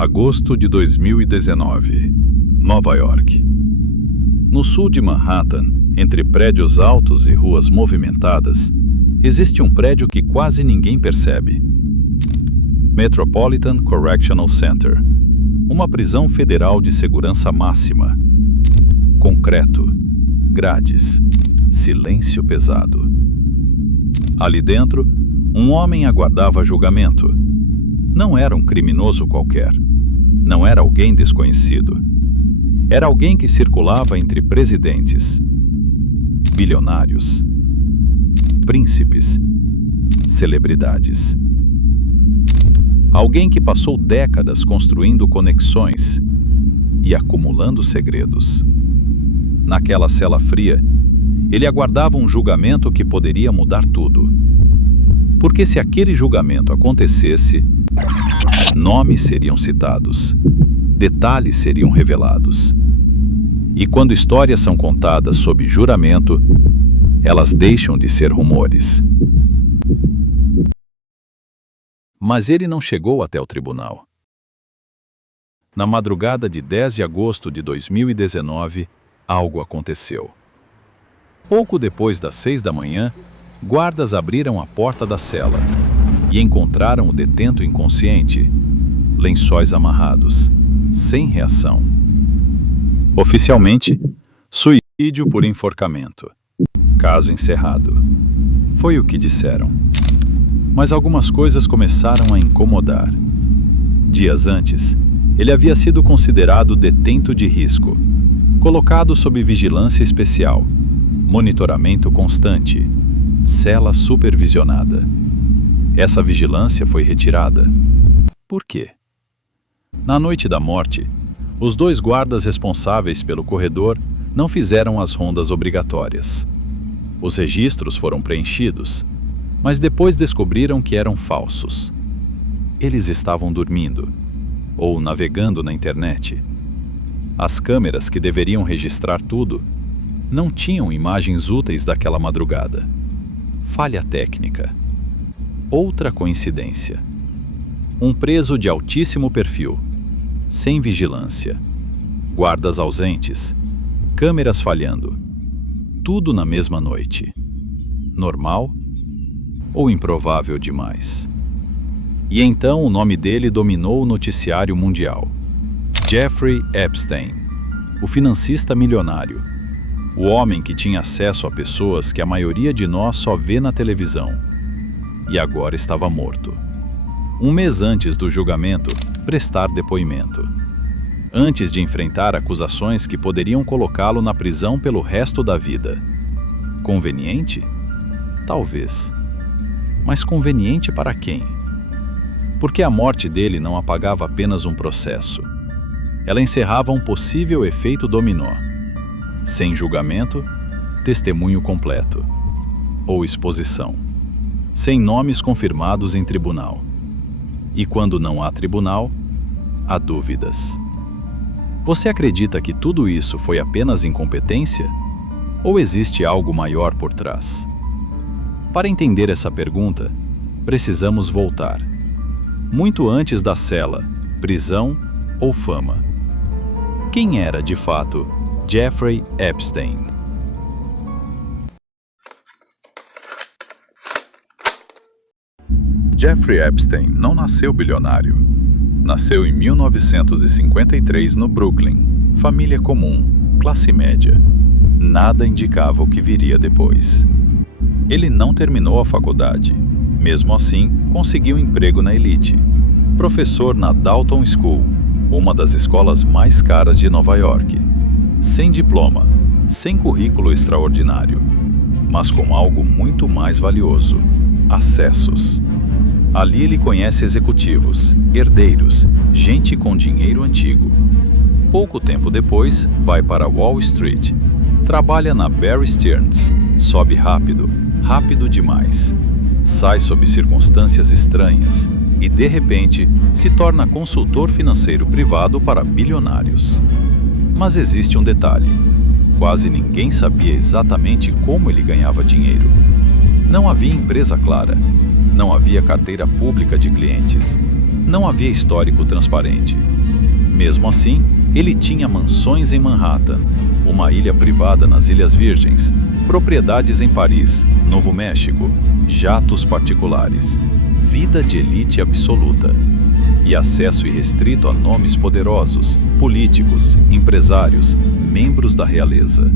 Agosto de 2019, Nova York. No sul de Manhattan, entre prédios altos e ruas movimentadas, existe um prédio que quase ninguém percebe. Metropolitan Correctional Center, uma prisão federal de segurança máxima. Concreto, grades, silêncio pesado. Ali dentro, um homem aguardava julgamento. Não era um criminoso qualquer. Não era alguém desconhecido. Era alguém que circulava entre presidentes, bilionários, príncipes, celebridades. Alguém que passou décadas construindo conexões e acumulando segredos. Naquela cela fria, ele aguardava um julgamento que poderia mudar tudo. Porque se aquele julgamento acontecesse, nomes seriam citados, detalhes seriam revelados. E quando histórias são contadas sob juramento, elas deixam de ser rumores. Mas ele não chegou até o tribunal. Na madrugada de 10 de agosto de 2019, algo aconteceu. Pouco depois das 6 da manhã, guardas abriram a porta da cela e encontraram o detento inconsciente, lençóis amarrados, sem reação. Oficialmente, suicídio por enforcamento. Caso encerrado. Foi o que disseram. Mas algumas coisas começaram a incomodar. Dias antes, ele havia sido considerado detento de risco, colocado sob vigilância especial, monitoramento constante, cela supervisionada. Essa vigilância foi retirada. Por quê? Na noite da morte, os 2 guardas responsáveis pelo corredor não fizeram as rondas obrigatórias. Os registros foram preenchidos, mas depois descobriram que eram falsos. Eles estavam dormindo, ou navegando na internet. As câmeras que deveriam registrar tudo não tinham imagens úteis daquela madrugada. Falha técnica. Outra coincidência. Um preso de altíssimo perfil, sem vigilância, guardas ausentes, câmeras falhando. Tudo na mesma noite. Normal ou improvável demais? E então o nome dele dominou o noticiário mundial. Jeffrey Epstein, o financista milionário. O homem que tinha acesso a pessoas que a maioria de nós só vê na televisão. E agora estava morto. Um mês antes do julgamento, prestar depoimento. Antes de enfrentar acusações que poderiam colocá-lo na prisão pelo resto da vida. Conveniente? Talvez. Mas conveniente para quem? Porque a morte dele não apagava apenas um processo. Ela encerrava um possível efeito dominó. Sem julgamento, testemunho completo. Ou exposição. Sem nomes confirmados em tribunal. E quando não há tribunal, há dúvidas. Você acredita que tudo isso foi apenas incompetência? Ou existe algo maior por trás? Para entender essa pergunta, precisamos voltar. Muito antes da cela, prisão ou fama. Quem era, de fato, Jeffrey Epstein? Jeffrey Epstein não nasceu bilionário. Nasceu em 1953 no Brooklyn, família comum, classe média. Nada indicava o que viria depois. Ele não terminou a faculdade. Mesmo assim, conseguiu emprego na elite. Professor na Dalton School, uma das escolas mais caras de Nova York. Sem diploma, sem currículo extraordinário, mas com algo muito mais valioso: acessos. Ali ele conhece executivos, herdeiros, gente com dinheiro antigo. Pouco tempo depois, vai para Wall Street. Trabalha na Bear Stearns. Sobe rápido, rápido demais. Sai sob circunstâncias estranhas e, de repente, se torna consultor financeiro privado para bilionários. Mas existe um detalhe. Quase ninguém sabia exatamente como ele ganhava dinheiro. Não havia empresa clara. Não havia carteira pública de clientes. Não havia histórico transparente. Mesmo assim, ele tinha mansões em Manhattan, uma ilha privada nas Ilhas Virgens, propriedades em Paris, Novo México, jatos particulares, vida de elite absoluta e acesso irrestrito a nomes poderosos, políticos, empresários, membros da realeza.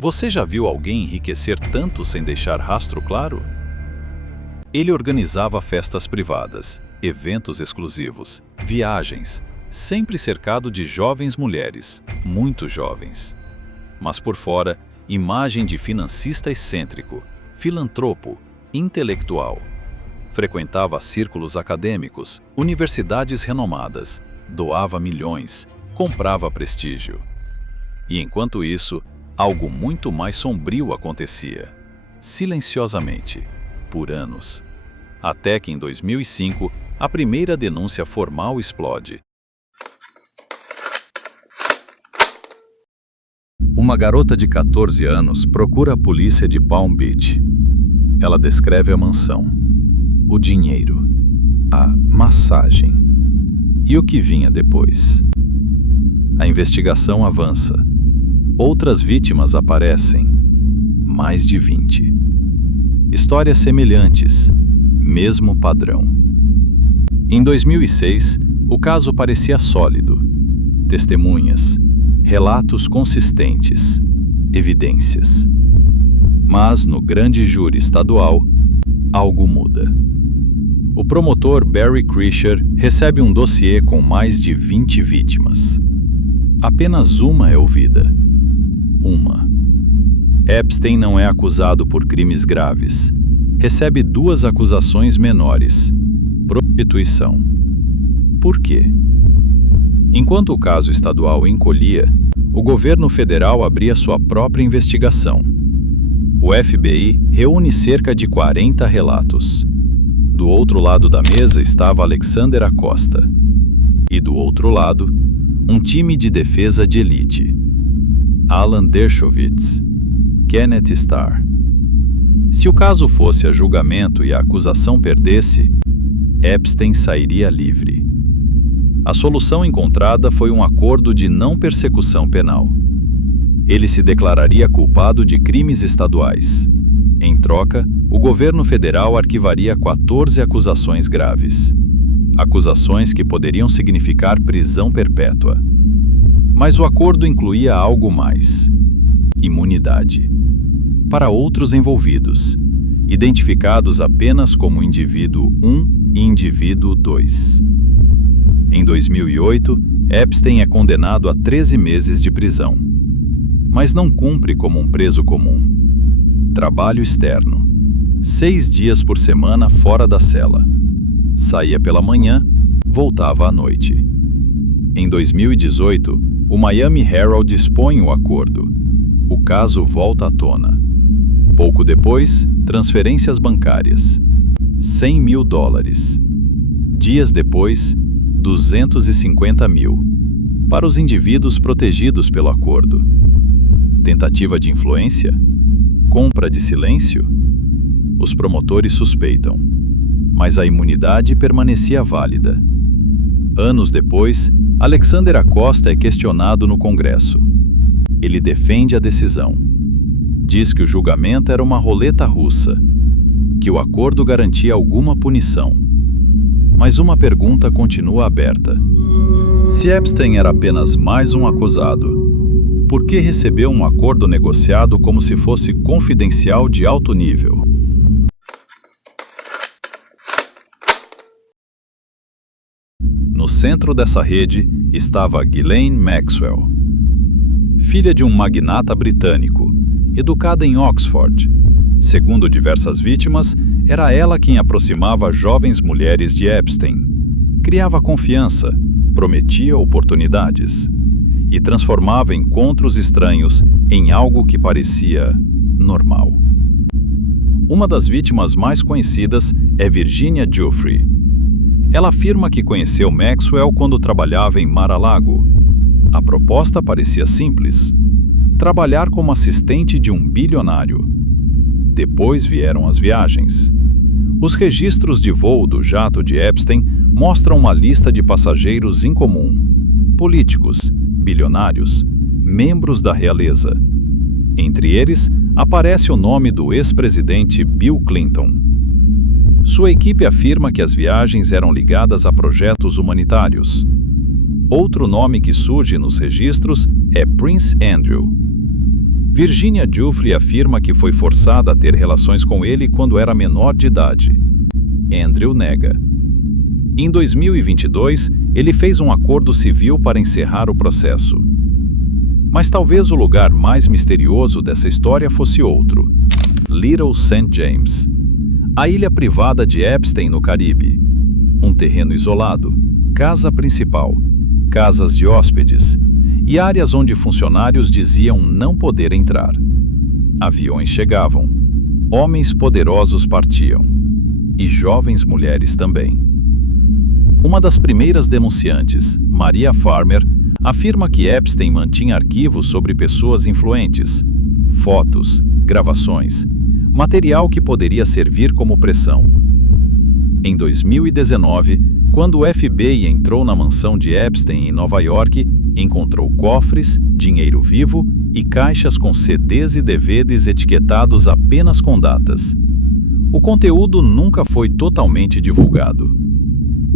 Você já viu alguém enriquecer tanto sem deixar rastro claro? Ele organizava festas privadas, eventos exclusivos, viagens, sempre cercado de jovens mulheres, muito jovens. Mas por fora, imagem de financista excêntrico, filantropo, intelectual. Frequentava círculos acadêmicos, universidades renomadas, doava milhões, comprava prestígio. E enquanto isso, algo muito mais sombrio acontecia, silenciosamente, por anos. Até que em 2005, a primeira denúncia formal explode. Uma garota de 14 anos procura a polícia de Palm Beach. Ela descreve a mansão, o dinheiro, a massagem e o que vinha depois. A investigação avança. Outras vítimas aparecem, mais de 20. Histórias semelhantes, mesmo padrão. Em 2006, o caso parecia sólido. Testemunhas, relatos consistentes, evidências. Mas no grande júri estadual, algo muda. O promotor Barry Krischer recebe um dossiê com mais de 20 vítimas. Apenas uma é ouvida. Uma. Epstein não é acusado por crimes graves. Recebe 2 acusações menores. Prostituição. Por quê? Enquanto o caso estadual encolhia, o governo federal abria sua própria investigação. O FBI reúne cerca de 40 relatos. Do outro lado da mesa estava Alexander Acosta. E do outro lado, um time de defesa de elite. Alan Dershowitz, Kenneth Starr. Se o caso fosse a julgamento e a acusação perdesse, Epstein sairia livre. A solução encontrada foi um acordo de não persecução penal. Ele se declararia culpado de crimes estaduais. Em troca, o governo federal arquivaria 14 acusações graves. Acusações que poderiam significar prisão perpétua. Mas o acordo incluía algo mais: imunidade. Para outros envolvidos, identificados apenas como indivíduo 1 e indivíduo 2. Em 2008, Epstein é condenado a 13 meses de prisão. Mas não cumpre como um preso comum. Trabalho externo. 6 dias por semana fora da cela. Saía pela manhã, voltava à noite. Em 2018, o Miami Herald expõe o acordo. O caso volta à tona. Pouco depois, transferências bancárias. $100 mil. Dias depois, 250 mil. Para os indivíduos protegidos pelo acordo. Tentativa de influência? Compra de silêncio? Os promotores suspeitam. Mas a imunidade permanecia válida. Anos depois, Alexander Acosta é questionado no Congresso. Ele defende a decisão. Diz que o julgamento era uma roleta russa, que o acordo garantia alguma punição. Mas uma pergunta continua aberta. Se Epstein era apenas mais um acusado, por que recebeu um acordo negociado como se fosse confidencial de alto nível? No centro dessa rede estava Ghislaine Maxwell, filha de um magnata britânico, educada em Oxford. Segundo diversas vítimas, era ela quem aproximava jovens mulheres de Epstein, criava confiança, prometia oportunidades e transformava encontros estranhos em algo que parecia normal. Uma das vítimas mais conhecidas é Virginia Giuffre. Ela afirma que conheceu Maxwell quando trabalhava em Mar-a-Lago. A proposta parecia simples: trabalhar como assistente de um bilionário. Depois vieram as viagens. Os registros de voo do jato de Epstein mostram uma lista de passageiros incomum: políticos, bilionários, membros da realeza. Entre eles, aparece o nome do ex-presidente Bill Clinton. Sua equipe afirma que as viagens eram ligadas a projetos humanitários. Outro nome que surge nos registros é Prince Andrew. Virginia Giuffre afirma que foi forçada a ter relações com ele quando era menor de idade. Andrew nega. Em 2022, ele fez um acordo civil para encerrar o processo. Mas talvez o lugar mais misterioso dessa história fosse outro: Little St. James, a ilha privada de Epstein no Caribe. Um terreno isolado, casa principal, casas de hóspedes e áreas onde funcionários diziam não poder entrar. Aviões chegavam, homens poderosos partiam, e jovens mulheres também. Uma das primeiras denunciantes, Maria Farmer, afirma que Epstein mantinha arquivos sobre pessoas influentes, fotos, gravações, material que poderia servir como pressão. Em 2019, quando o FBI entrou na mansão de Epstein em Nova York, encontrou cofres, dinheiro vivo e caixas com CDs e DVDs etiquetados apenas com datas. O conteúdo nunca foi totalmente divulgado.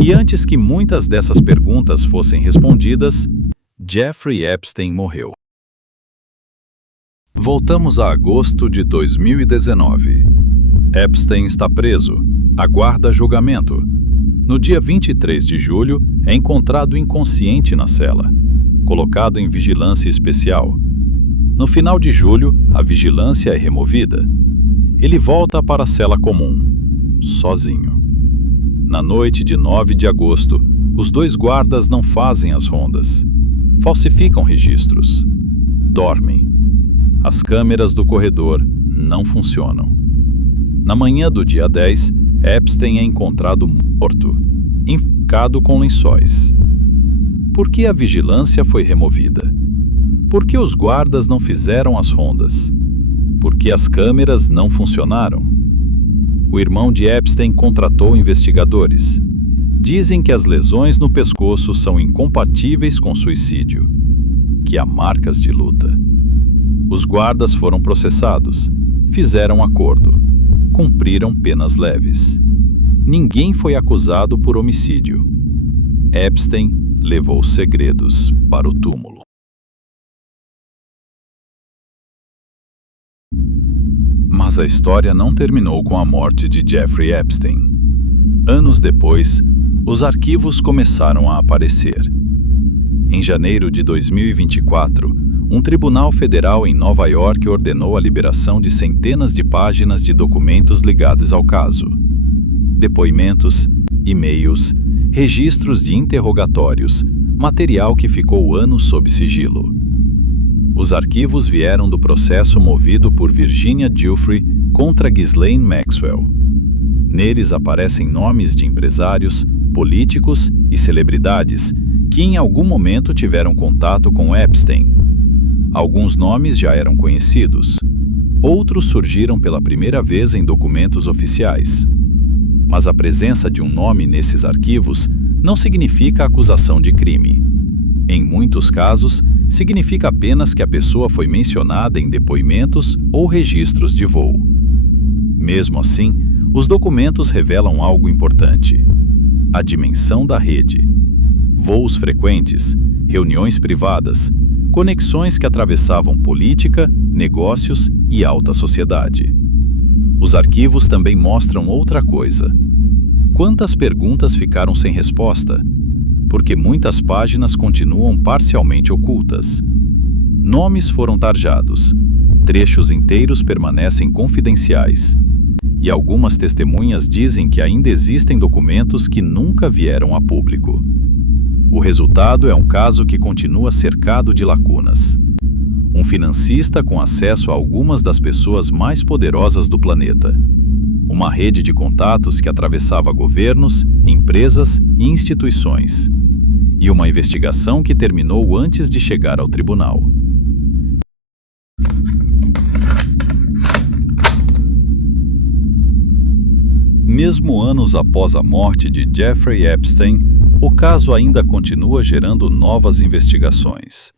E antes que muitas dessas perguntas fossem respondidas, Jeffrey Epstein morreu. Voltamos a agosto de 2019. Epstein está preso, aguarda julgamento. No dia 23 de julho, é encontrado inconsciente na cela, colocado em vigilância especial. No final de julho, a vigilância é removida. Ele volta para a cela comum, sozinho. Na noite de 9 de agosto, os dois guardas não fazem as rondas. Falsificam registros. Dormem. As câmeras do corredor não funcionam. Na manhã do dia 10, Epstein é encontrado morto, enforcado com lençóis. Por que a vigilância foi removida? Por que os guardas não fizeram as rondas? Por que as câmeras não funcionaram? O irmão de Epstein contratou investigadores. Dizem que as lesões no pescoço são incompatíveis com suicídio, que há marcas de luta. Os guardas foram processados, fizeram acordo, cumpriram penas leves. Ninguém foi acusado por homicídio. Epstein levou segredos para o túmulo. Mas a história não terminou com a morte de Jeffrey Epstein. Anos depois, os arquivos começaram a aparecer. Em janeiro de 2024, um tribunal federal em Nova York ordenou a liberação de centenas de páginas de documentos ligados ao caso. Depoimentos, e-mails, registros de interrogatórios, material que ficou anos sob sigilo. Os arquivos vieram do processo movido por Virginia Giuffre contra Ghislaine Maxwell. Neles aparecem nomes de empresários, políticos e celebridades que em algum momento tiveram contato com Epstein. Alguns nomes já eram conhecidos. Outros surgiram pela primeira vez em documentos oficiais. Mas a presença de um nome nesses arquivos não significa acusação de crime. Em muitos casos, significa apenas que a pessoa foi mencionada em depoimentos ou registros de voo. Mesmo assim, os documentos revelam algo importante: a dimensão da rede. Voos frequentes, reuniões privadas, conexões que atravessavam política, negócios e alta sociedade. Os arquivos também mostram outra coisa. Quantas perguntas ficaram sem resposta? Porque muitas páginas continuam parcialmente ocultas. Nomes foram tarjados, trechos inteiros permanecem confidenciais. E algumas testemunhas dizem que ainda existem documentos que nunca vieram a público. O resultado é um caso que continua cercado de lacunas. Um financista com acesso a algumas das pessoas mais poderosas do planeta. Uma rede de contatos que atravessava governos, empresas e instituições. E uma investigação que terminou antes de chegar ao tribunal. Mesmo anos após a morte de Jeffrey Epstein, o caso ainda continua gerando novas investigações.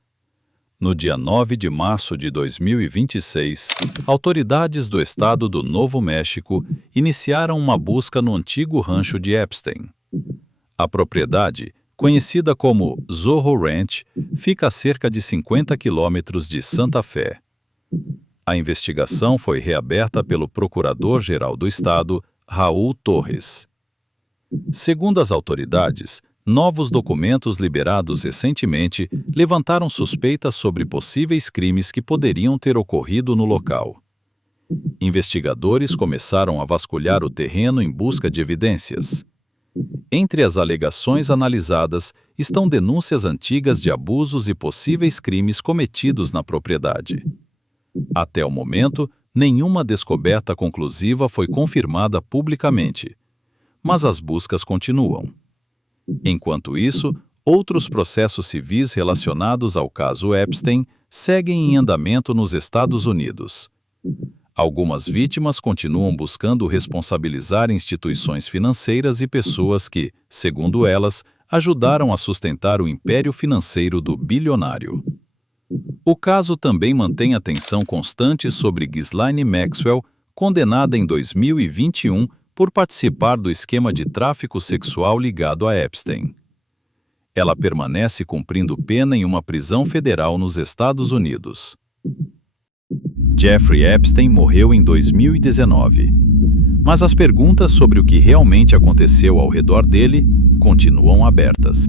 No dia 9 de março de 2026, autoridades do estado do Novo México iniciaram uma busca no antigo rancho de Epstein. A propriedade, conhecida como Zorro Ranch, fica a cerca de 50 quilômetros de Santa Fé. A investigação foi reaberta pelo Procurador-Geral do Estado, Raul Torres. Segundo as autoridades, novos documentos liberados recentemente levantaram suspeitas sobre possíveis crimes que poderiam ter ocorrido no local. Investigadores começaram a vasculhar o terreno em busca de evidências. Entre as alegações analisadas estão denúncias antigas de abusos e possíveis crimes cometidos na propriedade. Até o momento, nenhuma descoberta conclusiva foi confirmada publicamente, mas as buscas continuam. Enquanto isso, outros processos civis relacionados ao caso Epstein seguem em andamento nos Estados Unidos. Algumas vítimas continuam buscando responsabilizar instituições financeiras e pessoas que, segundo elas, ajudaram a sustentar o império financeiro do bilionário. O caso também mantém atenção constante sobre Ghislaine Maxwell, condenada em 2021 por participar do esquema de tráfico sexual ligado a Epstein. Ela permanece cumprindo pena em uma prisão federal nos Estados Unidos. Jeffrey Epstein morreu em 2019, mas as perguntas sobre o que realmente aconteceu ao redor dele continuam abertas.